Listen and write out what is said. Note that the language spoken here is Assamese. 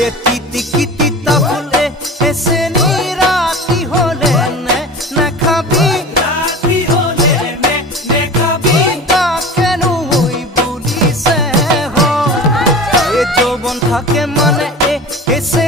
এ তিতি কিতি তাফুলে এসে নিরাতি হলে নে খাবি রাতি হলে নে খাবি তা কেন ওই বলিছে হ এ যৌবন থাকে মানে এসে